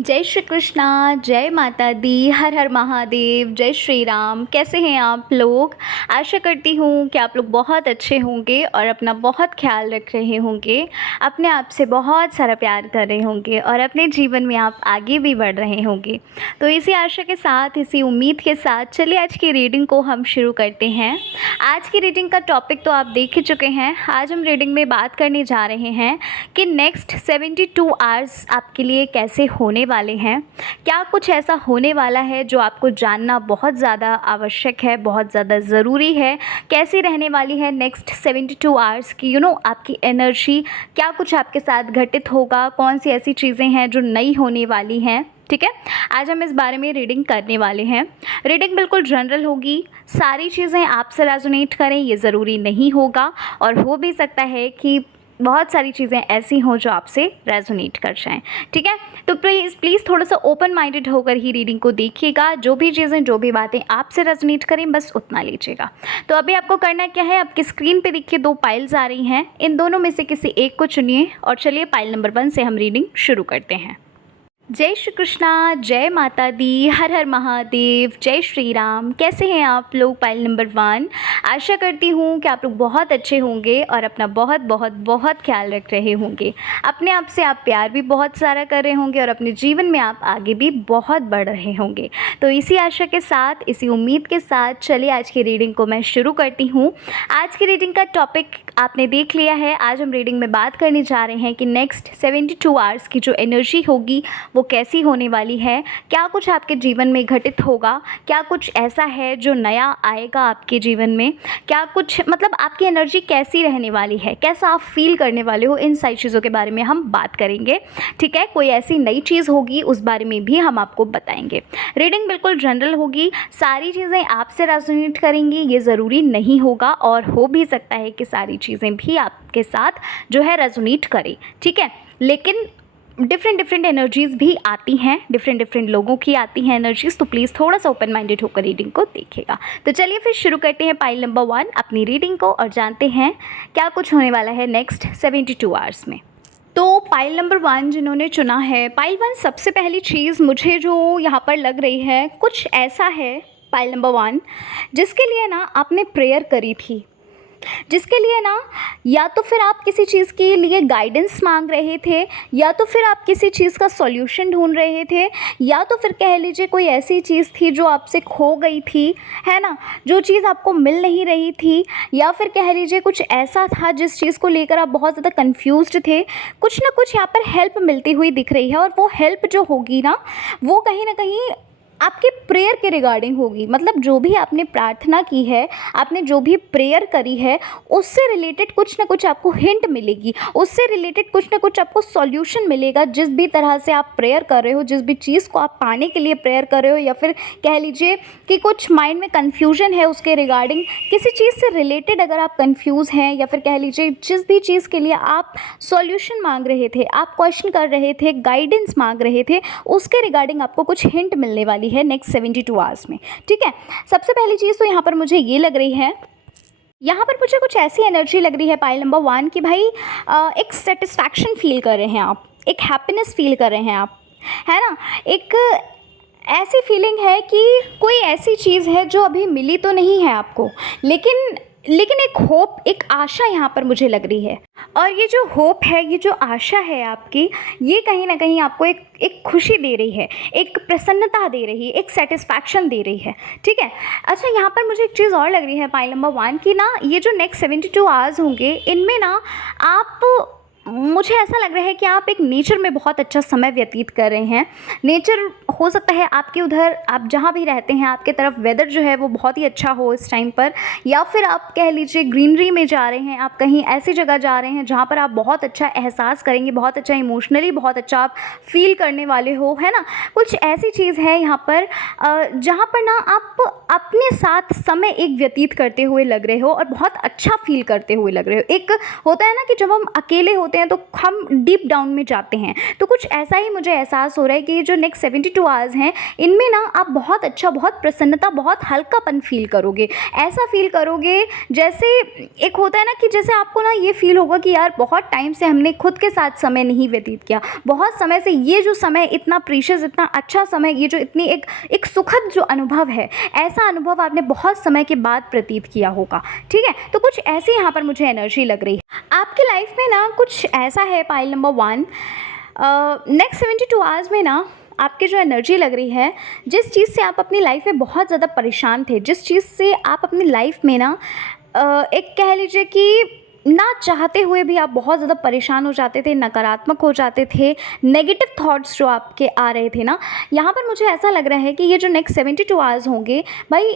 जय श्री कृष्णा, जय माता दी, हर हर महादेव, जय श्री राम। कैसे हैं आप लोग? आशा करती हूँ कि आप लोग बहुत अच्छे होंगे और अपना बहुत ख्याल रख रहे होंगे, अपने आप से बहुत सारा प्यार कर रहे होंगे और अपने जीवन में आप आगे भी बढ़ रहे होंगे। तो इसी आशा के साथ, इसी उम्मीद के साथ चलिए आज की रीडिंग को हम शुरू करते हैं। आज की रीडिंग का टॉपिक तो आप देख ही चुके हैं। आज हम रीडिंग में बात करने जा रहे हैं कि नेक्स्ट 72 आवर्स आपके लिए कैसे होने वाले हैं। क्या कुछ ऐसा होने वाला है जो आपको जानना बहुत ज़्यादा आवश्यक है, बहुत ज़्यादा ज़रूरी है। कैसी रहने वाली है नेक्स्ट 72 आवर्स की आपकी एनर्जी, क्या कुछ आपके साथ घटित होगा, कौन सी ऐसी चीज़ें हैं जो नई होने वाली हैं। ठीक है, आज हम इस बारे में रीडिंग करने वाले हैं। रीडिंग बिल्कुल जनरल होगी, सारी चीज़ें आपसे रेजोनेट करें ये ज़रूरी नहीं होगा और हो भी सकता है कि बहुत सारी चीज़ें ऐसी हों जो आपसे रेजोनेट कर जाएं। ठीक है, तो प्लीज़ थोड़ा सा ओपन माइंडेड होकर ही रीडिंग को देखिएगा। जो भी चीज़ें, जो भी बातें आपसे रेजोनेट करें बस उतना लीजिएगा। तो अभी आपको करना क्या है, आपकी स्क्रीन पे देखिए 2 पाइल्स आ रही हैं, इन दोनों में से किसी एक को चुनिए और चलिए पाइल नंबर 1 से हम रीडिंग शुरू करते हैं। जय श्री कृष्णा, जय माता दी, हर हर महादेव, जय श्री राम। कैसे हैं आप लोग? Pile number 1। आशा करती हूँ कि आप लोग बहुत अच्छे होंगे और अपना बहुत बहुत बहुत ख्याल रख रहे होंगे। अपने आप से आप प्यार भी बहुत सारा कर रहे होंगे और अपने जीवन में आप आगे भी बहुत बढ़ रहे होंगे। तो इसी आशा के साथ, इसी उम्मीद के साथ चलिए आज की रीडिंग को मैं शुरू करती हूँ। आज की रीडिंग का टॉपिक आपने देख लिया है। आज हम रीडिंग में बात करने जा रहे हैं कि नेक्स्ट 72 आवर्स की जो एनर्जी होगी वो कैसी होने वाली है। क्या कुछ आपके जीवन में घटित होगा, क्या कुछ ऐसा है जो नया आएगा आपके जीवन में, क्या कुछ मतलब आपकी एनर्जी कैसी रहने वाली है, कैसा आप फील करने वाले हो, इन सारी चीज़ों के बारे में हम बात करेंगे। ठीक है, कोई ऐसी नई चीज़ होगी उस बारे में भी हम आपको बताएंगे। रीडिंग बिल्कुल जनरल होगी, सारी चीज़ें आपसे रेजोनेट करेंगी ये ज़रूरी नहीं होगा और हो भी सकता है कि सारी चीज़ें भी आपके साथ जो है रेजोनेट करें। ठीक है, लेकिन डिफरेंट एनर्जीज़ भी आती हैं, डिफरेंट लोगों की आती हैं एनर्जीज़। तो प्लीज़ थोड़ा सा ओपन माइंडेड होकर रीडिंग को देखिएगा। तो चलिए फिर शुरू करते हैं पाइल नंबर 1 अपनी रीडिंग को और जानते हैं क्या कुछ होने वाला है नेक्स्ट 72 आवर्स में। तो पाइल नंबर 1 जिन्होंने चुना है, पाइल 1 सबसे पहली चीज़ मुझे जो यहाँ पर लग रही है, कुछ ऐसा है पाइल नंबर 1 जिसके लिए ना आपने प्रेयर करी थी, जिसके लिए ना या तो फिर आप किसी चीज़ के लिए गाइडेंस मांग रहे थे, या तो फिर आप किसी चीज़ का सॉल्यूशन ढूंढ रहे थे, या तो फिर कह लीजिए कोई ऐसी चीज़ थी जो आपसे खो गई थी, है ना, जो चीज़ आपको मिल नहीं रही थी, या फिर कह लीजिए कुछ ऐसा था जिस चीज़ को लेकर आप बहुत ज़्यादा कंफ्यूज्ड थे। कुछ ना कुछ यहाँ पर हेल्प मिलती हुई दिख रही है और वो हेल्प जो होगी ना वो कहीं ना कहीं आपके प्रेयर के रिगार्डिंग होगी। मतलब जो भी आपने प्रार्थना की है, आपने जो भी प्रेयर करी है, उससे रिलेटेड कुछ ना कुछ आपको हिंट मिलेगी, उससे रिलेटेड कुछ ना कुछ आपको सॉल्यूशन मिलेगा। जिस भी तरह से आप प्रेयर कर रहे हो, जिस भी चीज़ को आप पाने के लिए प्रेयर कर रहे हो, या फिर कह लीजिए कि कुछ माइंड में कन्फ्यूजन है उसके रिगार्डिंग, किसी चीज़ से रिलेटेड अगर आप कन्फ्यूज़ हैं, या फिर कह लीजिए जिस भी चीज़ के लिए आप सॉल्यूशन मांग रहे थे, आप क्वेश्चन कर रहे थे, गाइडेंस मांग रहे थे, उसके रिगार्डिंग आपको कुछ हिंट मिलने वाली है नेक्स्ट 72 आवर्स में। ठीक है, सबसे पहली चीज़ तो यहाँ पर मुझे ये लग रही है, यहाँ पर मुझे कुछ ऐसी एनर्जी लग रही है पाइल नंबर 1 कि भाई एक सेटिस्फैक्शन फील कर रहे हैं आप, एक हैप्पीनेस फील कर रहे हैं आप, है ना। एक ऐसी फीलिंग है कि कोई ऐसी चीज़ है जो अभी मिली तो नहीं है आपको, लेकिन एक होप, एक आशा यहाँ पर मुझे लग रही है। और ये जो होप है, ये जो आशा है आपकी, ये कहीं ना कहीं आपको एक खुशी दे रही है, एक प्रसन्नता दे रही है, एक सेटिस्फैक्शन दे रही है। ठीक है, अच्छा यहाँ पर मुझे एक चीज़ और लग रही है पाइल नंबर 1 की ना, ये जो नेक्स्ट 72 आवर्स होंगे इनमें ना आप, मुझे ऐसा लग रहा है कि आप एक नेचर में बहुत अच्छा समय व्यतीत कर रहे हैं। नेचर हो सकता है आपके उधर, आप जहाँ भी रहते हैं आपके तरफ वेदर जो है वो बहुत ही अच्छा हो इस टाइम पर, या फिर आप कह लीजिए ग्रीनरी में जा रहे हैं, आप कहीं ऐसी जगह जा रहे हैं जहाँ पर आप बहुत अच्छा एहसास करेंगे, बहुत अच्छा इमोशनली बहुत अच्छा आप फील करने वाले हो, है ना। कुछ ऐसी चीज़ है यहाँ पर जहाँ पर ना आप अपने साथ समय एक व्यतीत करते हुए लग रहे हो और बहुत अच्छा फील करते हुए लग रहे हो। एक होता है ना कि जब हम अकेले होते हैं हैं तो हम डीप डाउन में जाते हैं। तो कुछ ऐसा ही मुझे एहसास हो रहा है कि ये जो नेक्स्ट 72 आवर्स हैं, इनमें ना आप बहुत अच्छा, बहुत प्रसन्नता, बहुत हल्कापन फ़ील करोगे। ऐसा फ़ील करोगे जैसे एक होता है ना कि जैसे आपको ना ये फ़ील होगा कि यार बहुत टाइम से हमने खुद के साथ समय नहीं व्यतीत किया, बहुत समय से ये जो समय इतना प्रीशियस, इतना अच्छा समय, ये जो इतनी एक सुखद जो अनुभव है, ऐसा अनुभव आपने बहुत समय के बाद प्रतीत किया होगा। ठीक है, तो कुछ ऐसी यहाँ पर मुझे एनर्जी लग रही है आपकी लाइफ में ना। कुछ ऐसा है पाइल नंबर 1, नेक्स्ट 72 आवर्स में ना आपकी जो एनर्जी लग रही है, जिस चीज़ से आप अपनी लाइफ में बहुत ज़्यादा परेशान थे, जिस चीज़ से आप अपनी लाइफ में ना एक कह लीजिए कि ना चाहते हुए भी आप बहुत ज़्यादा परेशान हो जाते थे, नकारात्मक हो जाते थे, नेगेटिव थॉट्स जो आपके आ रहे थे ना, यहाँ पर मुझे ऐसा लग रहा है कि ये जो नेक्स्ट 72 आवर्स होंगे भाई,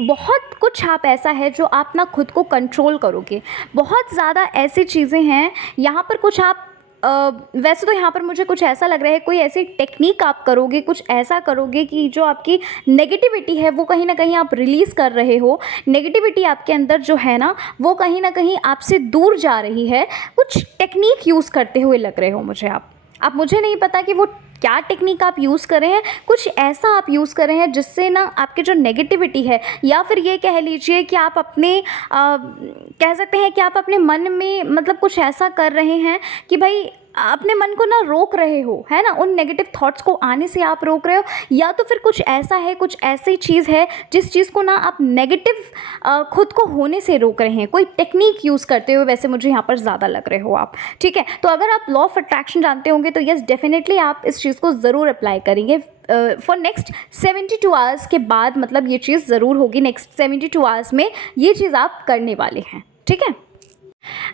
बहुत कुछ आप ऐसा है जो आप ना खुद को कंट्रोल करोगे। बहुत ज़्यादा ऐसी चीज़ें हैं यहाँ पर, कुछ आप वैसे तो यहाँ पर मुझे कुछ ऐसा लग रहा है, कोई ऐसी टेक्निक आप करोगे, कुछ ऐसा करोगे कि जो आपकी नेगेटिविटी है वो कहीं ना कहीं आप रिलीज़ कर रहे हो। नेगेटिविटी आपके अंदर जो है ना, वो कहीं ना कहीं आपसे दूर जा रही है। कुछ टेक्निक यूज़ करते हुए लग रहे हो मुझे आप मुझे नहीं पता कि वो क्या टेक्निक आप यूज़ कर रहे हैं। कुछ ऐसा आप यूज़ कर रहे हैं जिससे ना आपके जो नेगेटिविटी है, या फिर ये कह लीजिए कि आप अपने कह सकते हैं कि आप अपने मन में मतलब कुछ ऐसा कर रहे हैं कि भाई अपने मन को ना रोक रहे हो, है ना, उन नेगेटिव थॉट्स को आने से आप रोक रहे हो। या तो फिर कुछ ऐसा है, कुछ ऐसी चीज़ है जिस चीज़ को ना आप नेगेटिव खुद को होने से रोक रहे हैं, कोई टेक्निक यूज़ करते हुए वैसे मुझे यहाँ पर ज़्यादा लग रहे हो आप। ठीक है, तो अगर आप लॉ ऑफ अट्रैक्शन जानते होंगे तो यस डेफिनेटली आप इस चीज़ को ज़रूर अप्लाई करेंगे फॉर नेक्स्ट 72 आवर्स के बाद। मतलब ये चीज़ ज़रूर होगी, नेक्स्ट 72 आवर्स में ये चीज़ आप करने वाले हैं। ठीक है,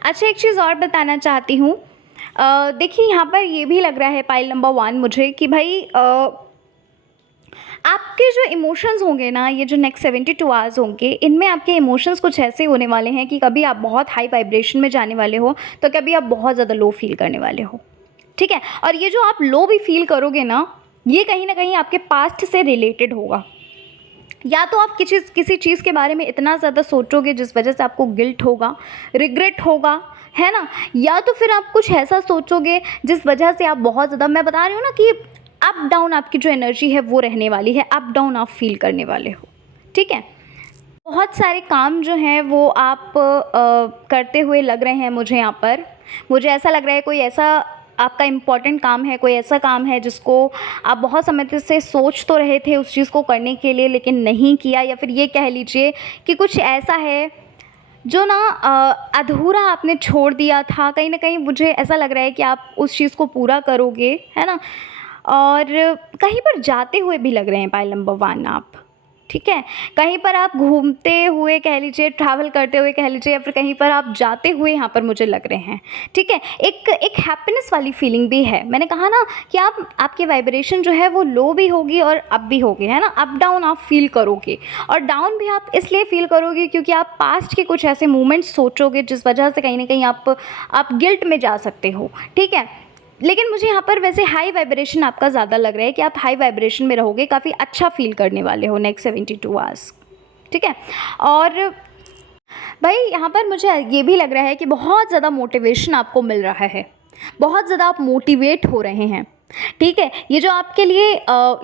अच्छा एक चीज़ और बताना चाहती हूँ। देखिए यहाँ पर ये भी लग रहा है पाइल नंबर 1 मुझे कि भाई आपके जो इमोशंस होंगे ना, ये जो नेक्स्ट 72 आवर्स होंगे, इनमें आपके इमोशंस कुछ ऐसे होने वाले हैं कि कभी आप बहुत हाई वाइब्रेशन में जाने वाले हो, तो कभी आप बहुत ज़्यादा लो फील करने वाले हो। ठीक है, और ये जो आप लो भी फील करोगे ना, ये कहीं ना कहीं आपके पास्ट से रिलेटेड होगा। या तो आप किसी चीज़ के बारे में इतना ज़्यादा सोचोगे जिस वजह से आपको गिल्ट होगा, रिग्रेट होगा, है ना, या तो फिर आप कुछ ऐसा सोचोगे जिस वजह से आप बहुत ज़्यादा, मैं बता रही हूँ ना कि अप डाउन आपकी जो एनर्जी है वो रहने वाली है, अप डाउन आप फील करने वाले हो। ठीक है, बहुत सारे काम जो हैं वो आप करते हुए लग रहे हैं मुझे यहाँ पर। मुझे ऐसा लग रहा है कोई ऐसा आपका इम्पॉर्टेंट काम है, कोई ऐसा काम है जिसको आप बहुत समय से सोच तो रहे थे उस चीज़ को करने के लिए लेकिन नहीं किया, या फिर ये कह लीजिए कि कुछ ऐसा है जो ना अधूरा आपने छोड़ दिया था। कहीं ना कहीं मुझे ऐसा लग रहा है कि आप उस चीज़ को पूरा करोगे, है ना, और कहीं पर जाते हुए भी लग रहे हैं पाइल नंबर 1 आप। ठीक है, कहीं पर आप घूमते हुए कह लीजिए, ट्रैवल करते हुए कह लीजिए, या फिर कहीं पर आप जाते हुए यहाँ पर मुझे लग रहे हैं। ठीक है, एक हैप्पीनेस वाली फीलिंग भी है। मैंने कहा ना कि आपकी वाइब्रेशन जो है वो लो भी होगी और अप भी होगी, है ना, अप डाउन आप फील करोगे। और डाउन भी आप इसलिए फील करोगे क्योंकि आप पास्ट के कुछ ऐसे मोमेंट्स सोचोगे जिस वजह से कहीं ना कहीं आप गिल्ट में जा सकते हो। ठीक है, लेकिन मुझे यहाँ पर वैसे हाई वाइब्रेशन आपका ज़्यादा लग रहा है कि आप हाई वाइब्रेशन में रहोगे, काफ़ी अच्छा फील करने वाले हो नेक्स्ट 72 आवर्स। ठीक है, और भाई यहाँ पर मुझे ये भी लग रहा है कि बहुत ज़्यादा मोटिवेशन आपको मिल रहा है, बहुत ज़्यादा आप मोटिवेट हो रहे हैं। ठीक है, ये जो आपके लिए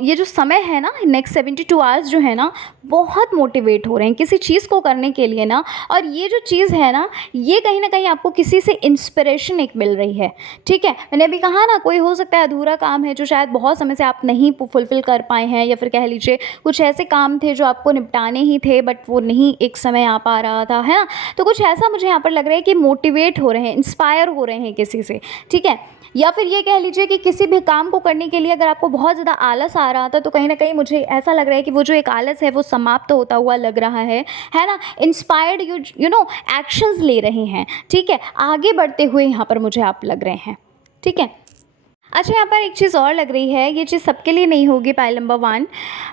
ये जो समय है ना, नेक्स्ट 72 आवर्स जो है ना, बहुत मोटिवेट हो रहे हैं किसी चीज़ को करने के लिए ना। और ये जो चीज़ है ना, ये कहीं ना कहीं आपको किसी से इंस्पिरेशन एक मिल रही है। ठीक है, मैंने अभी कहा ना, कोई हो सकता है अधूरा काम है जो शायद बहुत समय से आप नहीं फुलफ़िल कर पाए हैं, या फिर कह लीजिए कुछ ऐसे काम थे जो आपको निपटाने ही थे बट वो नहीं एक समय आ पा रहा था, है ना। तो कुछ ऐसा मुझे यहाँ पर लग रहा है कि मोटिवेट हो रहे हैं, इंस्पायर हो रहे हैं किसी से। ठीक है, या फिर ये कह लीजिए कि किसी भी काम को करने के लिए अगर आपको बहुत ज़्यादा आलस आ रहा था, तो कहीं ना कहीं मुझे ऐसा लग रहा है कि वो जो एक आलस है वो समाप्त होता हुआ लग रहा है ना। इंस्पायर्ड यू नो एक्शंस ले रहे हैं। ठीक है, आगे बढ़ते हुए यहाँ पर मुझे आप लग रहे हैं। ठीक है, अच्छा यहाँ पर एक चीज़ और लग रही है, ये चीज़ सबके लिए नहीं होगी पाइल नंबर 1।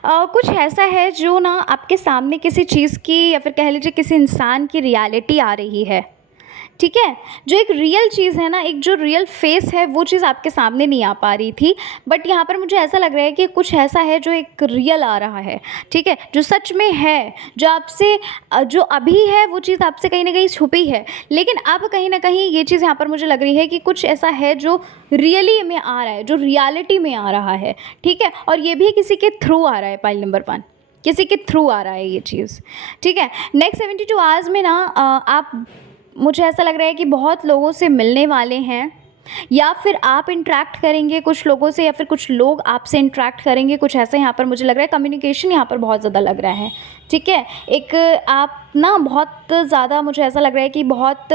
कुछ ऐसा है जो ना आपके सामने किसी चीज़ की, या फिर कह लीजिए किसी इंसान की रियलिटी आ रही है। ठीक है? जो एक रियल चीज़ है ना, एक जो रियल फेस है, वो चीज़ आपके सामने नहीं आ पा रही थी, बट यहाँ पर मुझे ऐसा लग रहा है कि कुछ ऐसा है जो एक रियल आ रहा है, ठीक है? जो सच में है, जो आपसे जो अभी है वो चीज़ आपसे कहीं न कहीं छुपी है, लेकिन अब कहीं न कहीं ये चीज़ यहाँ पर मुझे लग रही है कि कुछ ऐसा है जो रियली में आ रहा है, जो रियलिटी में आ रहा है, ठीक है? और ये भी किसी के थ्रू आ रहा है, पॉइंट नंबर 1, किसी के थ्रू आ रहा है ये चीज़, ठीक है? नेक्स्ट 72 आवर्स में ना आप, मुझे ऐसा लग रहा है कि बहुत लोगों से मिलने वाले हैं, या फिर आप इंटरेक्ट करेंगे कुछ लोगों से, या फिर कुछ लोग आपसे इंटरेक्ट करेंगे, कुछ ऐसा यहाँ पर मुझे लग रहा है। कम्युनिकेशन यहाँ पर बहुत ज़्यादा लग रहा है, ठीक है? एक आप ना बहुत ज़्यादा, मुझे ऐसा लग रहा है कि बहुत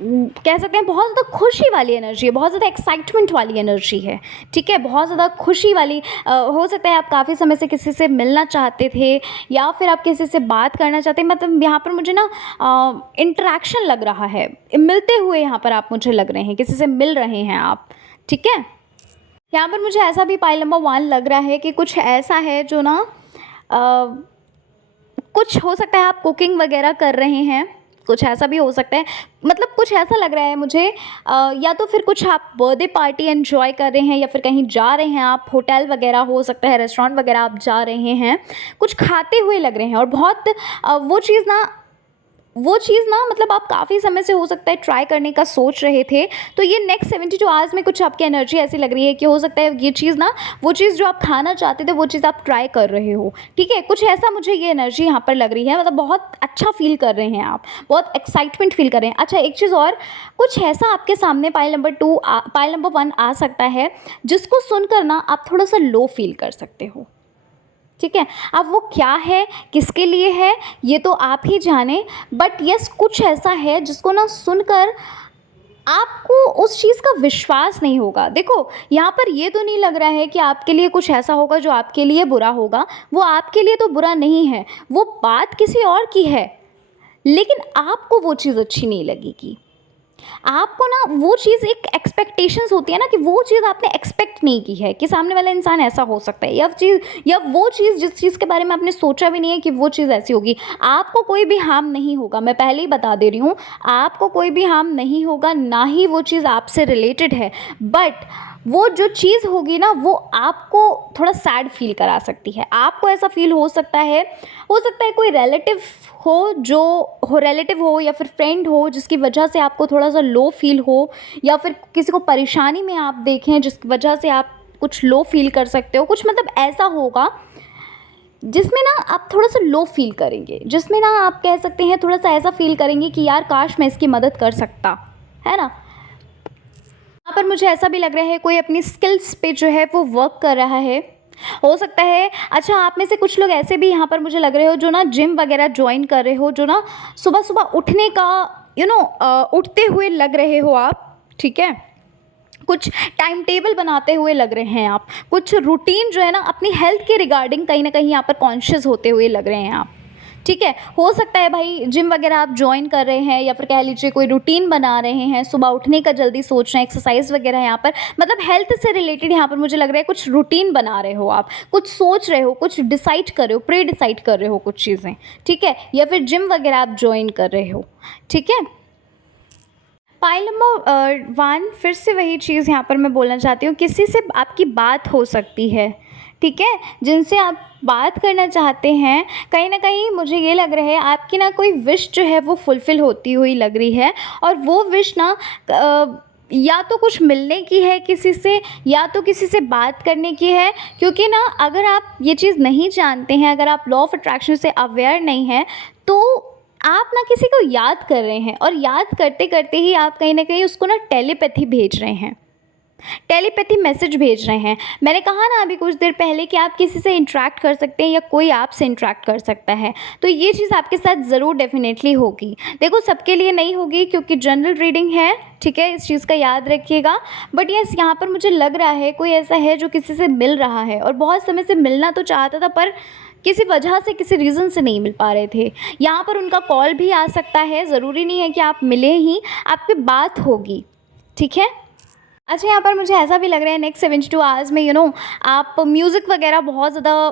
कह सकते हैं बहुत ज़्यादा खुशी वाली एनर्जी है, बहुत ज़्यादा एक्साइटमेंट वाली एनर्जी है, ठीक है? बहुत ज़्यादा खुशी वाली, हो सकता है आप काफ़ी समय से किसी से मिलना चाहते थे, या फिर आप किसी से बात करना चाहते हैं, मतलब यहाँ पर मुझे ना इंटरेक्शन लग रहा है, मिलते हुए यहाँ पर आप मुझे लग रहे हैं, किसी से मिल रहे हैं आप, ठीक है? यहाँ पर मुझे ऐसा भी पाइल नंबर 1 लग रहा है कि कुछ ऐसा है जो ना कुछ हो सकता है आप कुकिंग वगैरह कर रहे हैं, कुछ ऐसा भी हो सकता है, मतलब कुछ ऐसा लग रहा है मुझे, या तो फिर कुछ आप बर्थडे पार्टी एंजॉय कर रहे हैं, या फिर कहीं जा रहे हैं आप, होटल वगैरह हो सकता है, रेस्टोरेंट वगैरह आप जा रहे हैं, कुछ खाते हुए लग रहे हैं, और बहुत वो चीज़ ना मतलब आप काफ़ी समय से हो सकता है ट्राई करने का सोच रहे थे। तो ये नेक्स्ट 72 आवर्स में कुछ आपकी एनर्जी ऐसी लग रही है कि हो सकता है ये चीज़ ना, वो चीज़ जो आप खाना चाहते थे वो चीज़ आप ट्राई कर रहे हो, ठीक है? कुछ ऐसा मुझे ये एनर्जी यहाँ पर लग रही है, मतलब बहुत अच्छा फ़ील कर रहे हैं आप, बहुत एक्साइटमेंट फ़ील कर रहे हैं। अच्छा, एक चीज़ और, कुछ ऐसा आपके सामने पाइल नंबर 1 आ सकता है, जिसको सुनकर ना आप थोड़ा-सा लो फ़ील कर सकते हो, ठीक है? अब वो क्या है, किसके लिए है, ये तो आप ही जाने, बट यस कुछ ऐसा है जिसको ना सुनकर आपको उस चीज़ का विश्वास नहीं होगा। देखो, यहाँ पर ये तो नहीं लग रहा है कि आपके लिए कुछ ऐसा होगा जो आपके लिए बुरा होगा, वो आपके लिए तो बुरा नहीं है, वो बात किसी और की है, लेकिन आपको वो चीज़ अच्छी नहीं लगेगी। आपको ना वो चीज़, एक एक्सपेक्टेशंस होती है ना, कि वो चीज़ आपने एक्सपेक्ट नहीं की है कि सामने वाला इंसान ऐसा हो सकता है, या वो चीज़ जिस चीज़ के बारे में आपने सोचा भी नहीं है कि वो चीज़ ऐसी होगी। आपको कोई भी हार्म नहीं होगा, मैं पहले ही बता दे रही हूँ, आपको कोई भी हार्म नहीं होगा, ना ही वो चीज़ आपसे रिलेटेड है, बट वो जो चीज़ होगी ना, वो आपको थोड़ा सैड फील करा सकती है। आपको ऐसा फील हो सकता है कोई रिलेटिव हो या फिर फ्रेंड हो, जिसकी वजह से आपको थोड़ा सा लो फील हो, या फिर किसी को परेशानी में आप देखें जिसकी वजह से आप कुछ लो फील कर सकते हो, कुछ मतलब ऐसा होगा जिसमें ना आप थोड़ा सा लो फील करेंगे, जिसमें ना आप कह सकते हैं थोड़ा सा ऐसा फील करेंगे कि यार काश मैं इसकी मदद कर सकता, है ना? यहाँ पर मुझे ऐसा भी लग रहा है कोई अपनी स्किल्स पे जो है वो वर्क कर रहा है, हो सकता है। अच्छा, आप में से कुछ लोग ऐसे भी यहाँ पर मुझे लग रहे हो जो ना जिम वगैरह ज्वाइन कर रहे हो, जो ना सुबह सुबह उठने का उठते हुए लग रहे हो आप, ठीक है? कुछ टाइम टेबल बनाते हुए लग रहे हैं आप, कुछ रूटीन जो है ना अपनी हेल्थ के रिगार्डिंग कहीं ना कहीं यहाँ पर कॉन्शियस होते हुए लग रहे हैं आप, ठीक है? हो सकता है भाई जिम वगैरह आप ज्वाइन कर रहे हैं, या फिर कह लीजिए कोई रूटीन बना रहे हैं, सुबह उठने का जल्दी सोच रहे हैं, एक्सरसाइज वगैरह यहाँ पर, मतलब हेल्थ से रिलेटेड यहाँ पर मुझे लग रहा है कुछ रूटीन बना रहे हो आप, कुछ सोच रहे हो, कुछ डिसाइड कर रहे हो, प्री डिसाइड कर रहे हो कुछ चीज़ें, ठीक है? या फिर जिम वगैरह आप ज्वाइन कर रहे हो, ठीक है? पाइल नंबर 1, फिर से वही चीज़ यहाँ पर मैं बोलना चाहती हूँ, किसी से आपकी बात हो सकती है, ठीक है? जिनसे आप बात करना चाहते हैं, कहीं ना कहीं मुझे ये लग रहा है आपकी ना कोई विश जो है वो फुलफ़िल होती हुई लग रही है, और वो विश ना या तो कुछ मिलने की है किसी से, या तो किसी से बात करने की है, क्योंकि ना अगर आप ये चीज़ नहीं जानते हैं, अगर आप लॉ ऑफ अट्रैक्शन से अवेयर नहीं हैं, तो आप ना किसी को याद कर रहे हैं, और याद करते करते ही आप कहीं ना कहीं उसको ना टेलीपैथी भेज रहे हैं, टेलीपैथी मैसेज भेज रहे हैं। मैंने कहा ना अभी कुछ देर पहले कि आप किसी से इंटरेक्ट कर सकते हैं, या कोई आपसे इंटरेक्ट कर सकता है, तो ये चीज़ आपके साथ ज़रूर डेफिनेटली होगी। देखो, सबके लिए नहीं होगी क्योंकि जनरल रीडिंग है, ठीक है? इस चीज़ का याद रखिएगा। बट यस, यहाँ पर मुझे लग रहा है कोई ऐसा है जो किसी से मिल रहा है, और बहुत समय से मिलना तो चाहता था, पर किसी वजह से, किसी रीज़न से नहीं मिल पा रहे थे। यहाँ पर उनका कॉल भी आ सकता है, ज़रूरी नहीं है कि आप मिले ही, आपकी बात होगी, ठीक है? अच्छा, यहाँ पर मुझे ऐसा भी लग रहा है नेक्स्ट 72 आवर्स में आप म्यूज़िक वगैरह बहुत ज़्यादा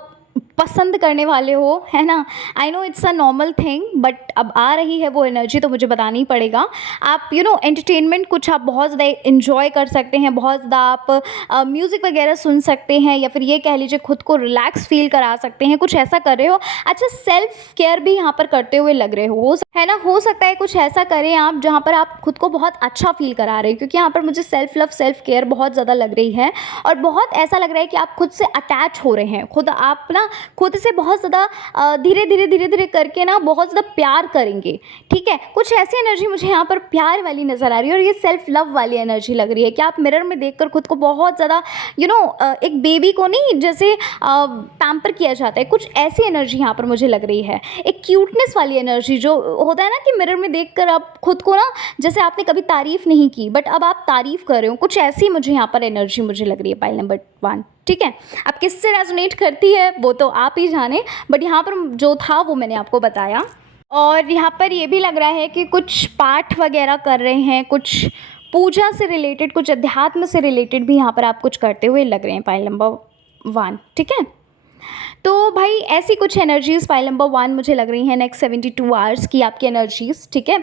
पसंद करने वाले हो, है ना। I know it's a normal thing, but अब आ रही है वो एनर्जी तो मुझे बतानी ही पड़ेगा। आप एंटरटेनमेंट कुछ आप बहुत ज़्यादा इन्जॉय कर सकते हैं, बहुत ज़्यादा आप म्यूज़िक वगैरह सुन सकते हैं, या फिर ये कह लीजिए खुद को रिलैक्स फील करा सकते हैं, कुछ ऐसा कर रहे हो। अच्छा, सेल्फ केयर भी यहाँ पर करते हुए लग रहे हो, है ना। हो सकता है कुछ ऐसा करें आप जहाँ पर आप खुद को बहुत अच्छा फील करा रहे हैं, क्योंकि यहाँ पर मुझे सेल्फ लव, सेल्फ केयर बहुत ज़्यादा लग रही है, और बहुत ऐसा लग रहा है कि आप खुद से अटैच हो रहे हैं। खुद आप ना खुद से बहुत ज़्यादा धीरे धीरे करके ना बहुत ज़्यादा प्यार करेंगे, ठीक है। कुछ ऐसी एनर्जी मुझे यहाँ पर प्यार वाली नज़र आ रही है, और ये सेल्फ लव वाली एनर्जी लग रही है कि आप मिरर में देखकर खुद को बहुत ज़्यादा एक बेबी को नहीं जैसे पैम्पर किया जाता है, कुछ ऐसी एनर्जी यहाँ पर मुझे लग रही है। एक क्यूटनेस वाली एनर्जी जो होता है ना कि मिरर में देखकर आप खुद को ना, जैसे आपने कभी तारीफ़ नहीं की बट अब आप तारीफ़ कर रहे हो, कुछ ऐसी मुझे यहाँ पर एनर्जी मुझे लग रही है पाइल नंबर 1, ठीक है। अब किससे रेजोनेट करती है वो तो आप ही जाने, बट यहाँ पर जो था वो मैंने आपको बताया। और यहाँ पर ये भी लग रहा है कि कुछ पाठ वगैरह कर रहे हैं, कुछ पूजा से रिलेटेड, कुछ अध्यात्म से रिलेटेड भी यहाँ पर आप कुछ करते हुए लग रहे हैं पाइल नंबर 1, ठीक है। तो भाई ऐसी कुछ एनर्जीज़ पाइल नंबर 1 मुझे लग रही हैं नेक्स्ट 72 आवर्स की आपकी एनर्जीज़, ठीक है।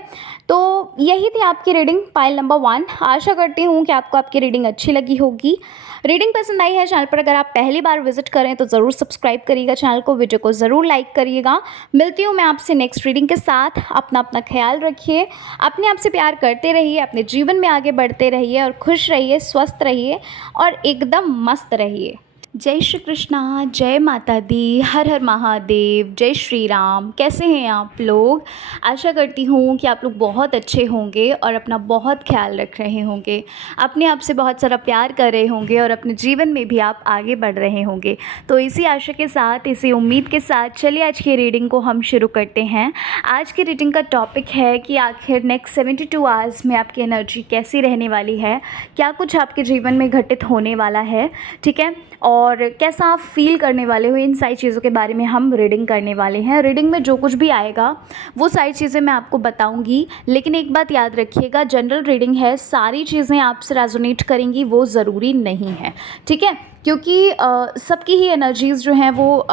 तो यही थी आपकी रीडिंग पाइल नंबर 1। आशा करती हूँ कि आपको आपकी रीडिंग अच्छी लगी होगी। रीडिंग पसंद आई है चैनल पर अगर आप पहली बार विजिट करें तो ज़रूर सब्सक्राइब करिएगा चैनल को, वीडियो को ज़रूर लाइक करिएगा। मिलती हूँ मैं आपसे नेक्स्ट रीडिंग के साथ। अपना ख्याल रखिए, अपने आप से प्यार करते रहिए, अपने जीवन में आगे बढ़ते रहिए, और खुश रहिए, स्वस्थ रहिए, और एकदम मस्त रहिए। जय श्री कृष्णा, जय माता दी, हर हर महादेव, जय श्री राम। कैसे हैं आप लोग? आशा करती हूँ कि आप लोग बहुत अच्छे होंगे और अपना बहुत ख्याल रख रहे होंगे, अपने आप से बहुत सारा प्यार कर रहे होंगे, और अपने जीवन में भी आप आगे बढ़ रहे होंगे। तो इसी आशा के साथ, इसी उम्मीद के साथ चलिए आज की रीडिंग को हम शुरू करते हैं। आज की रीडिंग का टॉपिक है कि आखिर नेक्स्ट 72 आवर्स में आपकी एनर्जी कैसी रहने वाली है, क्या कुछ आपके जीवन में घटित होने वाला है, ठीक है, और कैसा आप फील करने वाले हो, इन सारी चीज़ों के बारे में हम रीडिंग करने वाले हैं। रीडिंग में जो कुछ भी आएगा वो सारी चीज़ें मैं आपको बताऊंगी, लेकिन एक बात याद रखिएगा, जनरल रीडिंग है, सारी चीज़ें आपसे रेजोनेट करेंगी वो ज़रूरी नहीं है, ठीक है, क्योंकि सबकी ही एनर्जीज़ जो हैं वो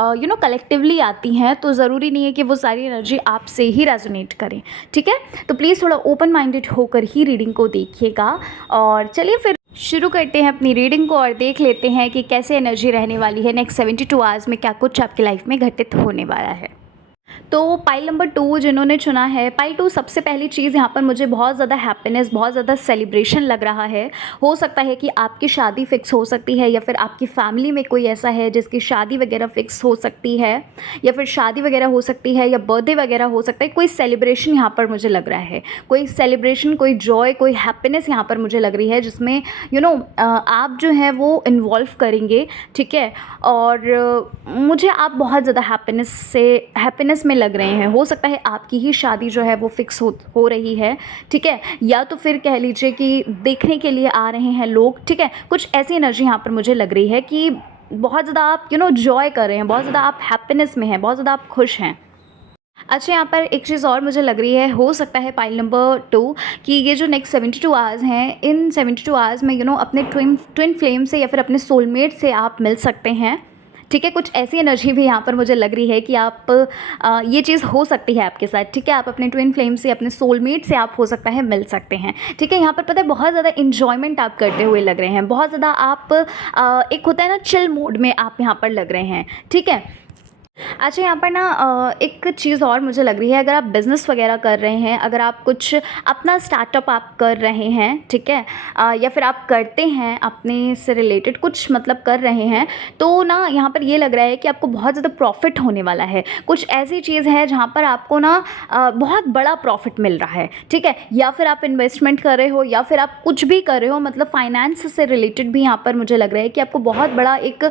कलेक्टिवली आती हैं, तो ज़रूरी नहीं है कि वो सारी एनर्जी आपसे ही रेजोनेट करें, ठीक है। तो प्लीज़ थोड़ा ओपन माइंडेड होकर ही रीडिंग को देखिएगा। और चलिए फिर शुरू करते हैं अपनी रीडिंग को, और देख लेते हैं कि कैसे एनर्जी रहने वाली है नेक्स्ट 72 आवर्स में, क्या कुछ आपकी लाइफ में घटित होने वाला है। तो पाइल नंबर 2 जिन्होंने चुना है, पाइल 2, सबसे पहली चीज़ यहाँ पर मुझे बहुत ज़्यादा हैप्पीनेस, बहुत ज़्यादा सेलिब्रेशन लग रहा है। हो सकता है कि आपकी शादी फ़िक्स हो सकती है, या फिर आपकी फैमिली में कोई ऐसा है जिसकी शादी वगैरह फ़िक्स हो सकती है, या फिर शादी वगैरह हो सकती है, या बर्थडे वगैरह हो सकता है। कोई सेलिब्रेशन यहाँ पर मुझे लग रहा है, कोई सेलिब्रेशन, कोई जॉय, कोई हैप्पीनेस यहाँ पर मुझे लग रही है, जिसमें आप जो है वो इन्वॉल्व करेंगे, ठीक है। और मुझे आप बहुत ज़्यादा हैप्पीनेस में लग रहे हैं। हो सकता है आपकी ही शादी जो है वो फिक्स हो रही है, ठीक है, या तो फिर कह लीजिए कि देखने के लिए आ रहे हैं लोग, ठीक है। कुछ ऐसी एनर्जी यहाँ पर मुझे लग रही है कि बहुत ज़्यादा आप जॉय कर रहे हैं, बहुत ज़्यादा आप हैप्पीनेस में हैं, बहुत ज़्यादा आप खुश हैं। अच्छा, यहाँ पर एक चीज़ और मुझे लग रही है, हो सकता है पाइल नंबर 2 कि ये जो नेक्स्ट 72 आवर्स हैं, इन 72 आवर्स में अपने ट्विन फ्लेम से या फिर अपने सोलमेट से आप मिल सकते हैं, ठीक है। कुछ ऐसी एनर्जी भी यहाँ पर मुझे लग रही है कि आप ये चीज़ हो सकती है आपके साथ, ठीक है। आप अपने ट्विन फ्लेम से, अपने सोलमेट से आप हो सकता है मिल सकते हैं, ठीक है। यहाँ पर पता है बहुत ज़्यादा इन्जॉयमेंट आप करते हुए लग रहे हैं, बहुत ज़्यादा आप एक होता है ना चिल मोड में आप यहाँ पर लग रहे हैं, ठीक है। अच्छा, यहाँ पर ना एक चीज़ और मुझे लग रही है, अगर आप बिज़नेस वगैरह कर रहे हैं, अगर आप कुछ अपना स्टार्टअप आप कर रहे हैं, ठीक है, या फिर आप करते हैं अपने से रिलेटेड कुछ मतलब कर रहे हैं, तो ना यहाँ पर ये लग रहा है कि आपको बहुत ज़्यादा प्रॉफिट होने वाला है। कुछ ऐसी चीज़ है जहाँ पर आपको ना बहुत बड़ा प्रॉफिट मिल रहा है, ठीक है, या फिर आप इन्वेस्टमेंट कर रहे हो, या फिर आप कुछ भी कर रहे हो, मतलब फाइनेंस से रिलेटेड भी यहाँ पर मुझे लग रहा है कि आपको बहुत बड़ा एक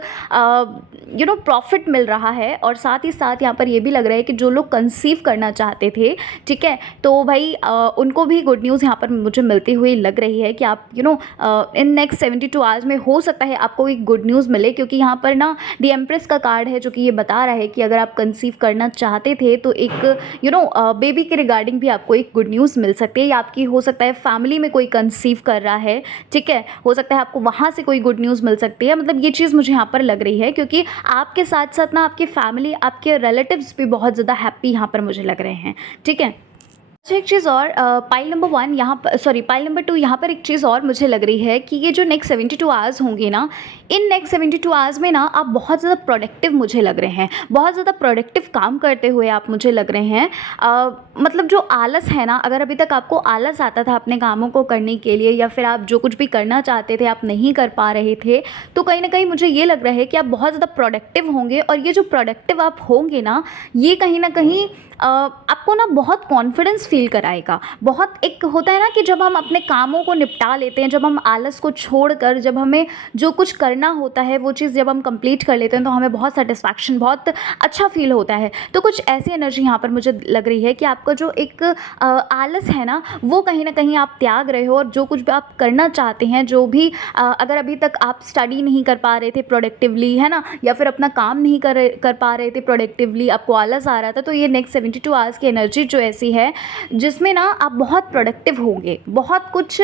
प्रॉफिट मिल रहा है, और साथ ही साथ यहाँ पर ये भी लग रहा है कि जो लोग कंसीव करना चाहते थे, ठीक है, तो भाई उनको भी गुड न्यूज़ यहाँ पर मुझे मिलती हुई लग रही है कि आप इन नेक्स्ट 72 आवर्स में हो सकता है आपको एक गुड न्यूज़ मिले, क्योंकि यहाँ पर ना द एम्प्रेस का कार्ड है जो कि ये बता रहा है कि अगर आप कंसीव करना चाहते थे तो एक बेबी के रिगार्डिंग भी आपको एक गुड न्यूज़ मिल सकती है, या आपकी हो सकता है फैमिली में कोई कंसीव कर रहा है, ठीक है, हो सकता है आपको वहाँ से कोई गुड न्यूज़ मिल सकती है। मतलब ये चीज़ मुझे यहाँ पर लग रही है, क्योंकि आपके साथ साथ ना आपकी फैमिली, आपके रिलेटिव्स भी बहुत ज़्यादा हैप्पी यहाँ पर मुझे लग रहे हैं, ठीक है। अच्छा, एक चीज़ और, पाइल नंबर 1 यहाँ पर, सॉरी पाइल नंबर 2 यहाँ पर एक चीज़ और मुझे लग रही है कि ये जो नेक्स्ट 72 आवर्स होंगे ना, इन नेक्स्ट 72 आवर्स में ना आप बहुत ज़्यादा प्रोडक्टिव मुझे लग रहे हैं, बहुत ज़्यादा प्रोडक्टिव काम करते हुए आप मुझे लग रहे हैं। मतलब जो आलस है ना, अगर अभी तक आपको आलस आता था अपने कामों को करने के लिए, या फिर आप जो कुछ भी करना चाहते थे आप नहीं कर पा रहे थे, तो कहीं ना कहीं मुझे ये लग रहा है कि आप बहुत ज़्यादा प्रोडक्टिव होंगे। और ये जो प्रोडक्टिव आप होंगे ना, ये कहीं ना कहीं आपको ना बहुत कॉन्फिडेंस फील कराएगा। बहुत एक होता है ना कि जब हम अपने कामों को निपटा लेते हैं, जब हम आलस को छोड़कर, जब हमें जो कुछ करना होता है वो चीज़ जब हम कंप्लीट कर लेते हैं तो हमें बहुत सेटिस्फैक्शन, बहुत अच्छा फील होता है। तो कुछ ऐसी एनर्जी यहाँ पर मुझे लग रही है कि आपका जो एक आलस है ना, वो कहीं ना कहीं आप त्याग रहे हो, और जो कुछ भी आप करना चाहते हैं, जो भी अगर अभी तक आप स्टडी नहीं कर पा रहे थे प्रोडक्टिवली, है ना, या फिर अपना काम नहीं कर पा रहे थे प्रोडक्टिवली, आपको आलस आ रहा था, तो ये नेक्स्ट 72 आवर्स की एनर्जी जो ऐसी है जिसमें ना आप बहुत प्रोडक्टिव होंगे, बहुत कुछ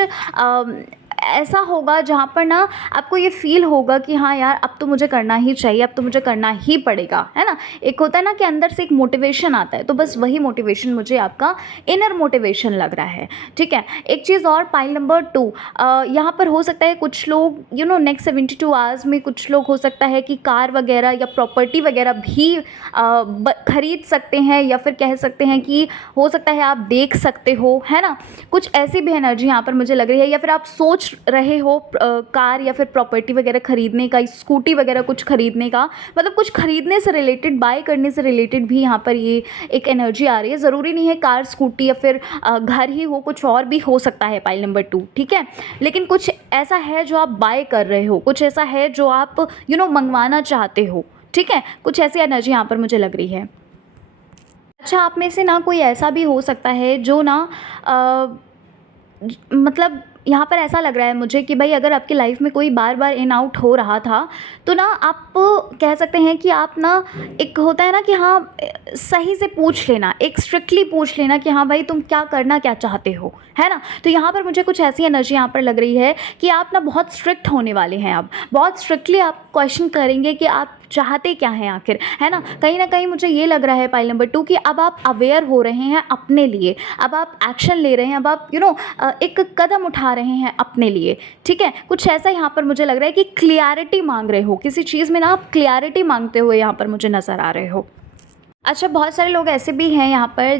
ऐसा होगा जहाँ पर ना आपको ये फील होगा कि हाँ यार, अब तो मुझे करना ही चाहिए, अब तो मुझे करना ही पड़ेगा, है ना। एक होता है ना कि अंदर से एक मोटिवेशन आता है, तो बस वही मोटिवेशन मुझे आपका इनर मोटिवेशन लग रहा है, ठीक है। एक चीज़ और, पाइल नंबर 2, यहाँ पर हो सकता है कुछ लोग नेक्स्ट 72 आवर्स में कुछ लोग हो सकता है कि कार वगैरह या प्रॉपर्टी वगैरह भी खरीद सकते हैं, या फिर कह सकते हैं कि हो सकता है आप देख सकते हो, है ना। कुछ ऐसी भी एनर्जी यहाँ पर मुझे लग रही है, या फिर आप सोच रहे हो कार या फिर प्रॉपर्टी वगैरह खरीदने का, स्कूटी वगैरह कुछ खरीदने का, मतलब कुछ खरीदने से रिलेटेड, बाय करने से रिलेटेड भी यहाँ पर ये एक एनर्जी आ रही है। ज़रूरी नहीं है कार, स्कूटी या फिर घर ही हो, कुछ और भी हो सकता है पाइल नंबर 2, ठीक है। लेकिन कुछ ऐसा है जो आप बाय कर रहे हो, कुछ ऐसा है जो आप मंगवाना चाहते हो, ठीक है। कुछ ऐसी एनर्जी यहाँ पर मुझे लग रही है। अच्छा, आप में से ना कोई ऐसा भी हो सकता है जो ना मतलब यहाँ पर ऐसा लग रहा है मुझे कि भाई अगर आपकी लाइफ में कोई बार बार इन आउट हो रहा था, तो ना आप कह सकते हैं कि आप ना, एक होता है ना कि हाँ, सही से पूछ लेना, एक स्ट्रिक्टली पूछ लेना कि हाँ भाई तुम क्या करना क्या चाहते हो, है ना। तो यहाँ पर मुझे कुछ ऐसी एनर्जी यहाँ पर लग रही है कि आप ना बहुत स्ट्रिक्ट होने वाले हैं, आप बहुत स्ट्रिक्टली आप क्वेश्चन करेंगे कि आप चाहते क्या हैं आखिर, है ना। कहीं ना कहीं मुझे ये लग रहा है पाइल नंबर 2 कि अब आप अवेयर हो रहे हैं अपने लिए, अब आप एक्शन ले रहे हैं, अब आप एक कदम उठा रहे हैं अपने लिए, ठीक है। कुछ ऐसा यहाँ पर मुझे लग रहा है कि क्लियरिटी मांग रहे हो किसी चीज़ में ना, आप क्लियरिटी मांगते हुए यहाँ पर मुझे नज़र आ रहे हो। अच्छा, बहुत सारे लोग ऐसे भी हैं यहाँ पर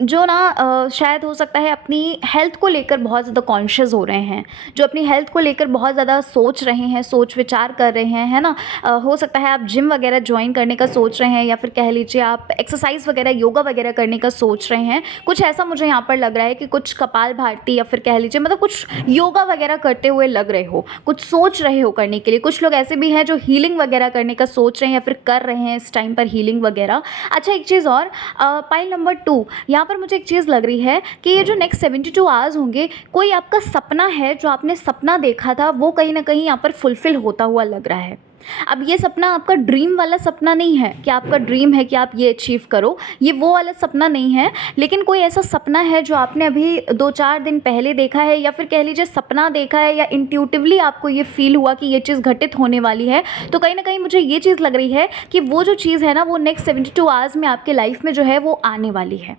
जो ना शायद हो सकता है अपनी हेल्थ को लेकर बहुत ज़्यादा कॉन्शियस हो रहे हैं, जो अपनी हेल्थ को लेकर बहुत ज़्यादा सोच रहे हैं, सोच विचार कर रहे हैं, है ना। हो सकता है आप जिम वगैरह ज्वाइन करने का सोच रहे हैं, या फिर कह लीजिए आप एक्सरसाइज वगैरह, योगा वगैरह करने का सोच रहे हैं। कुछ ऐसा मुझे यहाँ पर लग रहा है कि कुछ कपाल भारती या फिर कह लीजिए मतलब कुछ योगा वगैरह करते हुए लग रहे हो, कुछ सोच रहे हो करने के लिए। कुछ लोग ऐसे भी हैं जो हीलिंग वगैरह करने का सोच रहे हैं या फिर कर रहे हैं इस टाइम पर हीलिंग वगैरह। अच्छा, एक चीज़ और, पाइल नंबर 2, यहाँ पर मुझे एक चीज़ लग रही है कि ये जो नेक्स्ट 72 आवर्स होंगे, कोई आपका सपना है, जो आपने सपना देखा था वो कहीं ना कहीं यहाँ पर फुलफ़िल होता हुआ लग रहा है। अब ये सपना आपका ड्रीम वाला सपना नहीं है कि आपका ड्रीम है कि आप ये अचीव करो, ये वो वाला सपना नहीं है, लेकिन कोई ऐसा सपना है जो आपने अभी 2-4 दिन पहले देखा है, या फिर कह लीजिए सपना देखा है, या इंट्यूटिवली आपको ये फील हुआ कि ये चीज़ घटित होने वाली है। तो कहीं ना कहीं मुझे ये चीज़ लग रही है कि वो जो चीज़ है ना, वो नेक्स्ट 72 आवर्स में आपके लाइफ में जो है वो आने वाली है,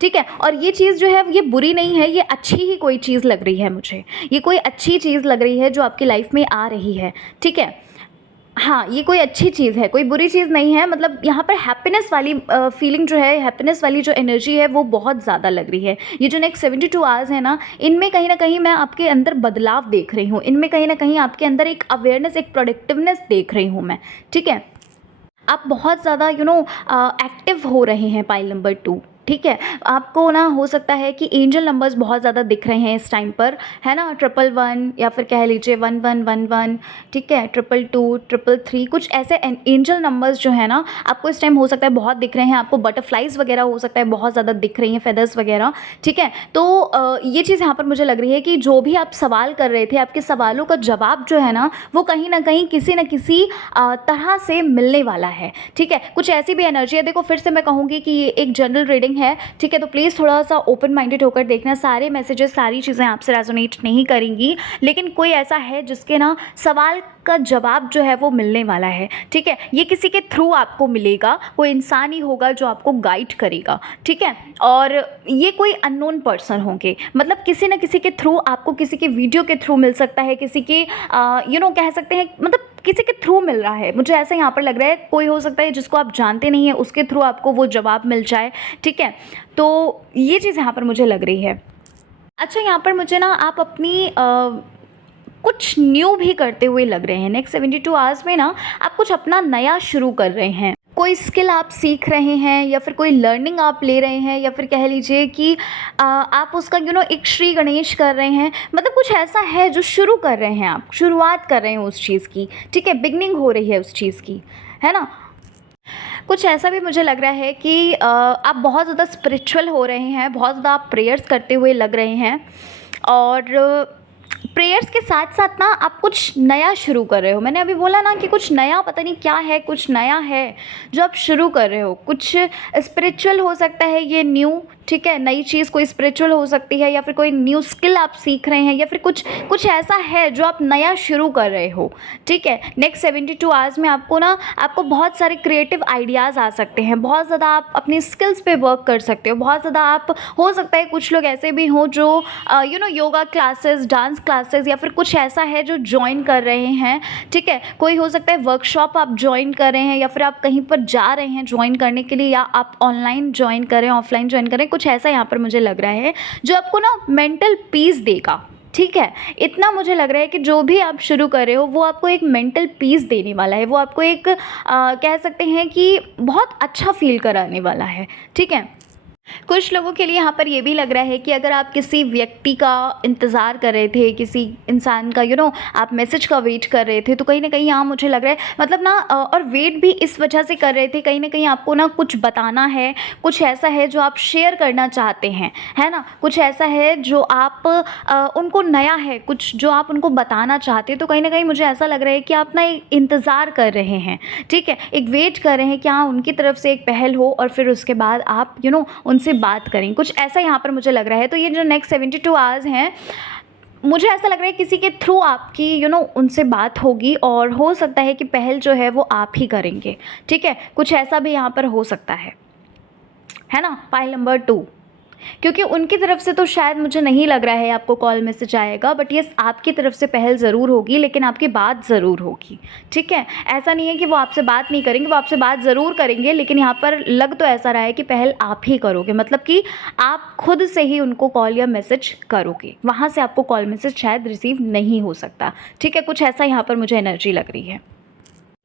ठीक है। और ये चीज़ जो है ये बुरी नहीं है, ये अच्छी ही कोई चीज़ लग रही है मुझे, ये कोई अच्छी चीज़ लग रही है जो आपकी लाइफ में आ रही है, ठीक है। हाँ, ये कोई अच्छी चीज़ है, कोई बुरी चीज़ नहीं है। मतलब यहाँ पर हैप्पीनेस वाली फीलिंग जो है, हैप्पीनेस वाली जो एनर्जी है वो बहुत ज़्यादा लग रही है। ये जो नेक्स्ट 72 आवर्स है ना, इनमें कहीं ना कहीं मैं आपके अंदर बदलाव देख रही हूँ, इनमें कहीं ना कहीं आपके अंदर एक अवेयरनेस, एक प्रोडक्टिवनेस देख रही हूँ मैं, ठीक है। आप बहुत ज़्यादा एक्टिव हो रहे हैं पाइल नंबर 2, ठीक है, आपको ना हो सकता है कि एंजल नंबर्स बहुत ज़्यादा दिख रहे हैं इस टाइम पर, है ना? 111 या फिर कह लीजिए 1111, ठीक है? 222, 333, कुछ ऐसे एंजल नंबर्स जो है ना, आपको इस टाइम हो सकता है बहुत दिख रहे हैं। आपको बटरफ्लाइज़ वगैरह हो सकता है बहुत ज़्यादा दिख रही हैं, फेदर्स वगैरह, ठीक है? तो ये चीज़ यहाँ पर मुझे लग रही है कि जो भी आप सवाल कर रहे थे, आपके सवालों का जवाब जो है ना, वो कहीं न कहीं किसी न किसी तरह से मिलने वाला है, ठीक है? कुछ ऐसी भी एनर्जी है, देखो फिर से मैं कहूँगी कि ये एक जनरल रीडिंग है, ठीक है? तो प्लीज़ थोड़ा-सा ओपन माइंडेड होकर देखना, सारे मैसेजेस, सारी चीज़ें आपसे रेजोनेट नहीं करेंगी, लेकिन कोई ऐसा है जिसके ना सवाल का जवाब जो है वो मिलने वाला है, ठीक है? ये किसी के थ्रू आपको मिलेगा, कोई इंसान ही होगा जो आपको गाइड करेगा, ठीक है? और ये कोई अननोन पर्सन होंगे, मतलब किसी न किसी के थ्रू आपको, किसी के वीडियो के थ्रू मिल सकता है, किसी के कह सकते हैं, मतलब किसी के थ्रू मिल रहा है, मुझे ऐसा यहाँ पर लग रहा है। कोई हो सकता है जिसको आप जानते नहीं हैं, उसके थ्रू आपको वो जवाब मिल जाए, ठीक है? तो ये चीज़ यहाँ पर मुझे लग रही है। अच्छा, यहाँ पर मुझे ना आप अपनी कुछ न्यू भी करते हुए लग रहे हैं। नेक्स्ट 72 आवर्स में ना आप कुछ अपना नया शुरू कर रहे हैं। कोई स्किल आप सीख रहे हैं या फिर कोई लर्निंग आप ले रहे हैं, या फिर कह लीजिए कि आप उसका एक श्री गणेश कर रहे हैं। मतलब कुछ ऐसा है जो शुरू कर रहे हैं, आप शुरुआत कर रहे हैं उस चीज़ की, ठीक है? बिगनिंग हो रही है उस चीज़ की, है ना? कुछ ऐसा भी मुझे लग रहा है कि आप बहुत ज़्यादा स्पिरिचुअल हो रहे हैं, बहुत ज़्यादा आप प्रेयर्स करते हुए लग रहे हैं, और प्रेयर्स के साथ साथ ना आप कुछ नया शुरू कर रहे हो। मैंने अभी बोला ना कि कुछ नया, पता नहीं क्या है, कुछ नया है जो आप शुरू कर रहे हो। कुछ स्पिरिचुअल हो सकता है ये न्यू, ठीक है? नई चीज़ कोई स्पिरिचुअल हो सकती है, या फिर कोई न्यू स्किल आप सीख रहे हैं, या फिर कुछ ऐसा है जो आप नया शुरू कर रहे हो, ठीक है? नेक्स्ट 72 आवर्स में आपको बहुत सारे क्रिएटिव आइडियाज़ आ सकते हैं, बहुत ज़्यादा आप अपनी स्किल्स पे वर्क कर सकते हो, बहुत ज़्यादा आप, हो सकता है कुछ लोग ऐसे भी हों जो योगा क्लासेस, डांस क्लासेस, या फिर कुछ ऐसा है जो ज्वाइन कर रहे हैं, ठीक है? कोई हो सकता है वर्कशॉप आप ज्वाइन कर रहे हैं, या फिर आप कहीं पर जा रहे हैं ज्वाइन करने के लिए, या आप ऑनलाइन ज्वाइन करें, ऑफलाइन ज्वाइन करें। कुछ ऐसा यहाँ पर मुझे लग रहा है जो आपको ना मेंटल पीस देगा, ठीक है? इतना मुझे लग रहा है कि जो भी आप शुरू कर रहे हो वो आपको एक मेंटल पीस देने वाला है, वो आपको एक कह सकते हैं कि बहुत अच्छा फील कराने वाला है, ठीक है? कुछ लोगों के लिए यहाँ पर ये भी लग रहा है कि अगर आप किसी व्यक्ति का इंतज़ार कर रहे थे, किसी इंसान का आप मैसेज का वेट कर रहे थे, तो कहीं न कहीं यहाँ मुझे लग रहा है, मतलब ना और वेट भी इस वजह से कर रहे थे, कहीं न कहीं आपको ना कुछ बताना है, कुछ ऐसा है जो आप शेयर करना चाहते हैं, है ना? कुछ ऐसा है जो आप उनको नया है, कुछ जो आप उनको बताना चाहते हैं, तो कहीं न कहीं मुझे ऐसा लग रहा है कि आप ना एक इंतज़ार कर रहे हैं, ठीक है? एक वेट कर रहे हैं कि हाँ, उनकी तरफ से एक पहल हो, और फिर उसके बाद आप उनसे बात करें। कुछ ऐसा यहाँ पर मुझे लग रहा है। तो ये जो नेक्स्ट 72 आवर्स हैं, मुझे ऐसा लग रहा है किसी के थ्रू आपकी उनसे बात होगी, और हो सकता है कि पहल जो है वो आप ही करेंगे, ठीक है? कुछ ऐसा भी यहाँ पर हो सकता है ना? पाइल नंबर 2, क्योंकि उनकी तरफ से तो शायद मुझे नहीं लग रहा है आपको कॉल मैसेज आएगा, बट यस, आपकी तरफ से पहल ज़रूर होगी, लेकिन आपकी बात ज़रूर होगी, ठीक है? ऐसा नहीं है कि वो आपसे बात नहीं करेंगे, वो आपसे बात ज़रूर करेंगे, लेकिन यहाँ पर लग तो ऐसा रहा है कि पहल आप ही करोगे, मतलब कि आप खुद से ही उनको कॉल या मैसेज करोगे, वहाँ से आपको कॉल मैसेज शायद रिसीव नहीं हो सकता, ठीक है? कुछ ऐसा यहाँ पर मुझे एनर्जी लग रही है।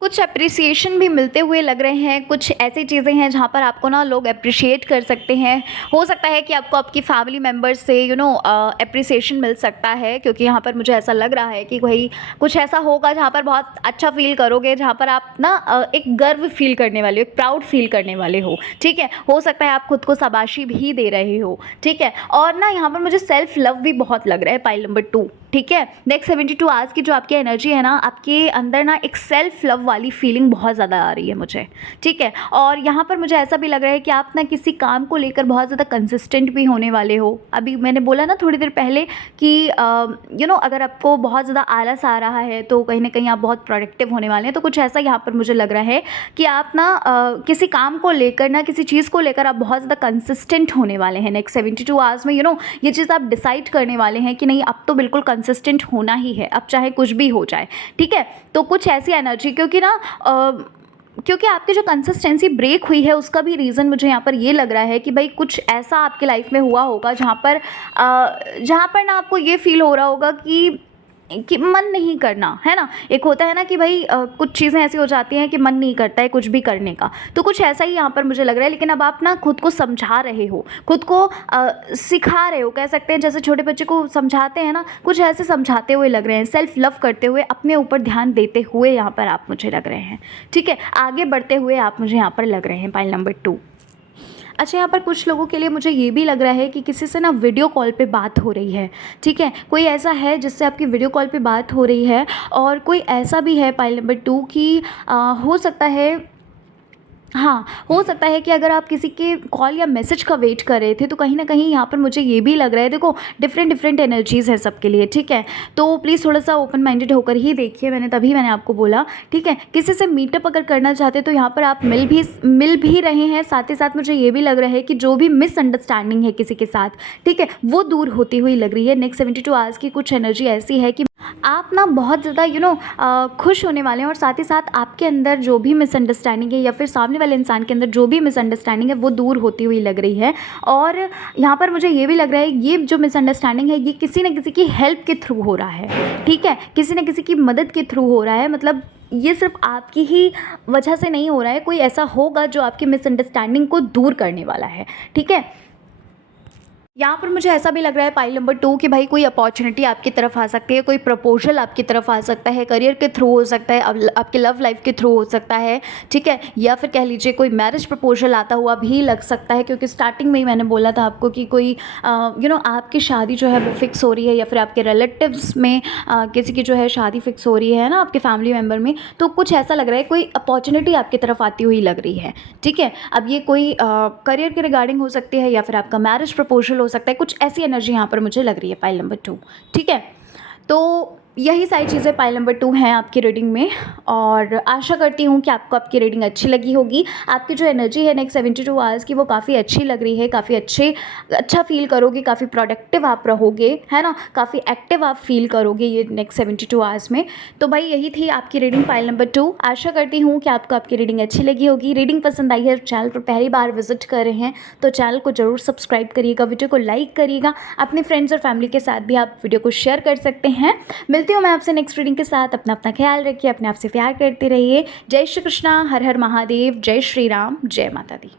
कुछ एप्रिसिएशन भी मिलते हुए लग रहे हैं, कुछ ऐसी चीज़ें हैं जहाँ पर आपको ना लोग एप्रिशिएट कर सकते हैं। हो सकता है कि आपको आपकी फैमिली मेम्बर्स से एप्रिसिएशन मिल सकता है, क्योंकि यहाँ पर मुझे ऐसा लग रहा है कि वही कुछ ऐसा होगा जहाँ पर बहुत अच्छा फ़ील करोगे, जहाँ पर आप ना एक गर्व फ़ील करने वाले हो, एक प्राउड फ़ील करने वाले हो, ठीक है? हो सकता है आप खुद को शाबाशी भी दे रहे हो, ठीक है? और ना यहाँ पर मुझे सेल्फ़ लव भी बहुत लग रहा है, पाइल नंबर 2, ठीक है? नेक्स्ट 72 आवर्स की जो आपकी एनर्जी है ना, आपके अंदर ना एक सेल्फ़ लव वाली फीलिंग बहुत ज़्यादा आ रही है मुझे, ठीक है? और यहाँ पर मुझे ऐसा भी लग रहा है कि आप ना किसी काम को लेकर बहुत ज़्यादा कंसिस्टेंट भी होने वाले हो। अभी मैंने बोला ना थोड़ी देर पहले कि अगर आपको बहुत ज़्यादा आलस आ रहा है, तो कहीं ना कहीं आप बहुत प्रोडक्टिव होने वाले हैं। तो कुछ ऐसा यहाँ पर मुझे लग रहा है कि आप ना किसी काम को लेकर ना, किसी चीज़ को लेकर आप बहुत ज़्यादा कंसिस्टेंट होने वाले हैं नेक्स्ट 72 आवर्स में। ये चीज़ आप डिसाइड करने वाले हैं कि नहीं, अब तो बिल्कुल कंसिस्टेंट होना ही है, अब चाहे कुछ भी हो जाए, ठीक है? तो कुछ ऐसी एनर्जी, क्योंकि आपकी जो कंसिस्टेंसी ब्रेक हुई है उसका भी रीज़न मुझे यहाँ पर ये लग रहा है कि भाई कुछ ऐसा आपके लाइफ में हुआ होगा जहाँ पर ना आपको ये फील हो रहा होगा कि कि मन नहीं करना, है ना? एक होता है ना कि भाई कुछ चीज़ें ऐसी हो जाती हैं कि मन नहीं करता है कुछ भी करने का, तो कुछ ऐसा ही यहाँ पर मुझे लग रहा है। लेकिन अब आप ना खुद को समझा रहे हो, खुद को सिखा रहे हो, कह सकते हैं जैसे छोटे बच्चे को समझाते हैं ना, कुछ ऐसे समझाते हुए लग रहे हैं, सेल्फ लव करते हुए, अपने ऊपर ध्यान देते हुए यहाँ पर आप मुझे लग रहे हैं, ठीक है? आगे बढ़ते हुए आप मुझे यहाँ पर लग रहे हैं, पाइल नंबर 2। अच्छा, यहाँ पर कुछ लोगों के लिए मुझे ये भी लग रहा है कि किसी से ना वीडियो कॉल पे बात हो रही है, ठीक है? कोई ऐसा है जिससे आपकी वीडियो कॉल पे बात हो रही है, और कोई ऐसा भी है पाइल नंबर 2 कि हो सकता है, हाँ, हो सकता है कि अगर आप किसी के कॉल या मैसेज का वेट कर रहे थे, तो कहीं न कहीं यहाँ पर मुझे ये भी लग रहा है, देखो डिफरेंट एनर्जीज़ है सबके लिए, ठीक है? तो प्लीज़ थोड़ा-सा ओपन माइंडेड होकर ही देखिए, मैंने आपको बोला, ठीक है? किसी से मीटअप अगर करना चाहते हैं तो यहाँ पर आप मिल भी रहे हैं, साथ ही साथ मुझे ये भी लग रहा है कि जो भी मिसअंडरस्टैंडिंग है किसी के साथ, ठीक है? वो दूर होती हुई लग रही है। नेक्स्ट 72 आवर्स की कुछ एनर्जी ऐसी है कि आप ना बहुत ज़्यादा खुश होने वाले हैं, और साथ ही साथ आपके अंदर जो भी मिसअंडरस्टैंडिंग है या फिर सामने वाले इंसान के अंदर जो भी मिसअंडरस्टैंडिंग है वो दूर होती हुई लग रही है। और यहाँ पर मुझे ये भी लग रहा है, ये जो मिसअंडरस्टैंडिंग है ये किसी न किसी की हेल्प के थ्रू हो रहा है, ठीक है? किसी न किसी की मदद के थ्रू हो रहा है, मतलब ये सिर्फ आपकी ही वजह से नहीं हो रहा है, कोई ऐसा होगा जो आपकी मिसअंडरस्टैंडिंग को दूर करने वाला है, ठीक है? यहाँ पर मुझे ऐसा भी लग रहा है पाइल नंबर 2 कि भाई कोई अपॉर्चुनिटी आपकी तरफ आ सकती है, कोई प्रपोजल आपकी तरफ आ सकता है, करियर के थ्रू हो सकता है, आपके लव लाइफ के थ्रू हो सकता है, ठीक है? या फिर कह लीजिए कोई मैरिज प्रपोजल आता हुआ भी लग सकता है, क्योंकि स्टार्टिंग में ही मैंने बोला था आपको कि कोई आपकी शादी जो है वो फिक्स हो रही है, या फिर आपके रिलेटिव्स में किसी की जो है शादी फिक्स हो रही है ना, आपके फैमिली मेम्बर में। तो कुछ ऐसा लग रहा है, कोई अपॉर्चुनिटी आपकी तरफ आती हुई लग रही है, ठीक है? अब ये कोई करियर के रिगार्डिंग हो सकती है, या फिर आपका मैरिज प्रपोजल हो सकता है, कुछ ऐसी एनर्जी यहाँ पर मुझे लग रही है पाइल नंबर 2, ठीक है? तो यही सारी चीज़ें पाइल नंबर 2 हैं आपकी रीडिंग में, और आशा करती हूँ कि आपको आपकी रीडिंग अच्छी लगी होगी। आपकी जो एनर्जी है नेक्स्ट 72 आवर्स की वो काफ़ी अच्छी लग रही है, काफ़ी अच्छा फील करोगे, काफ़ी प्रोडक्टिव आप रहोगे, है ना? काफ़ी एक्टिव आप फील करोगे ये नेक्स्ट 72 आवर्स में। तो भाई यही थी आपकी रीडिंग पाइल नंबर 2। आशा करती हूँ कि आपको आपकी रीडिंग अच्छी लगी होगी। रीडिंग पसंद आई है, चैनल पर पहली बार विजिट कर रहे हैं तो चैनल को ज़रूर सब्सक्राइब करिएगा, वीडियो को लाइक करिएगा, अपने फ्रेंड्स और फैमिली के साथ भी आप वीडियो को शेयर कर सकते हैं। मिलती हूँ मैं आपसे नेक्स्ट रीडिंग के साथ। अपना ख्याल रखिए, अपने आप से प्यार करते रहिए। जय श्री कृष्णा, हर हर महादेव, जय श्री राम, जय माता दी।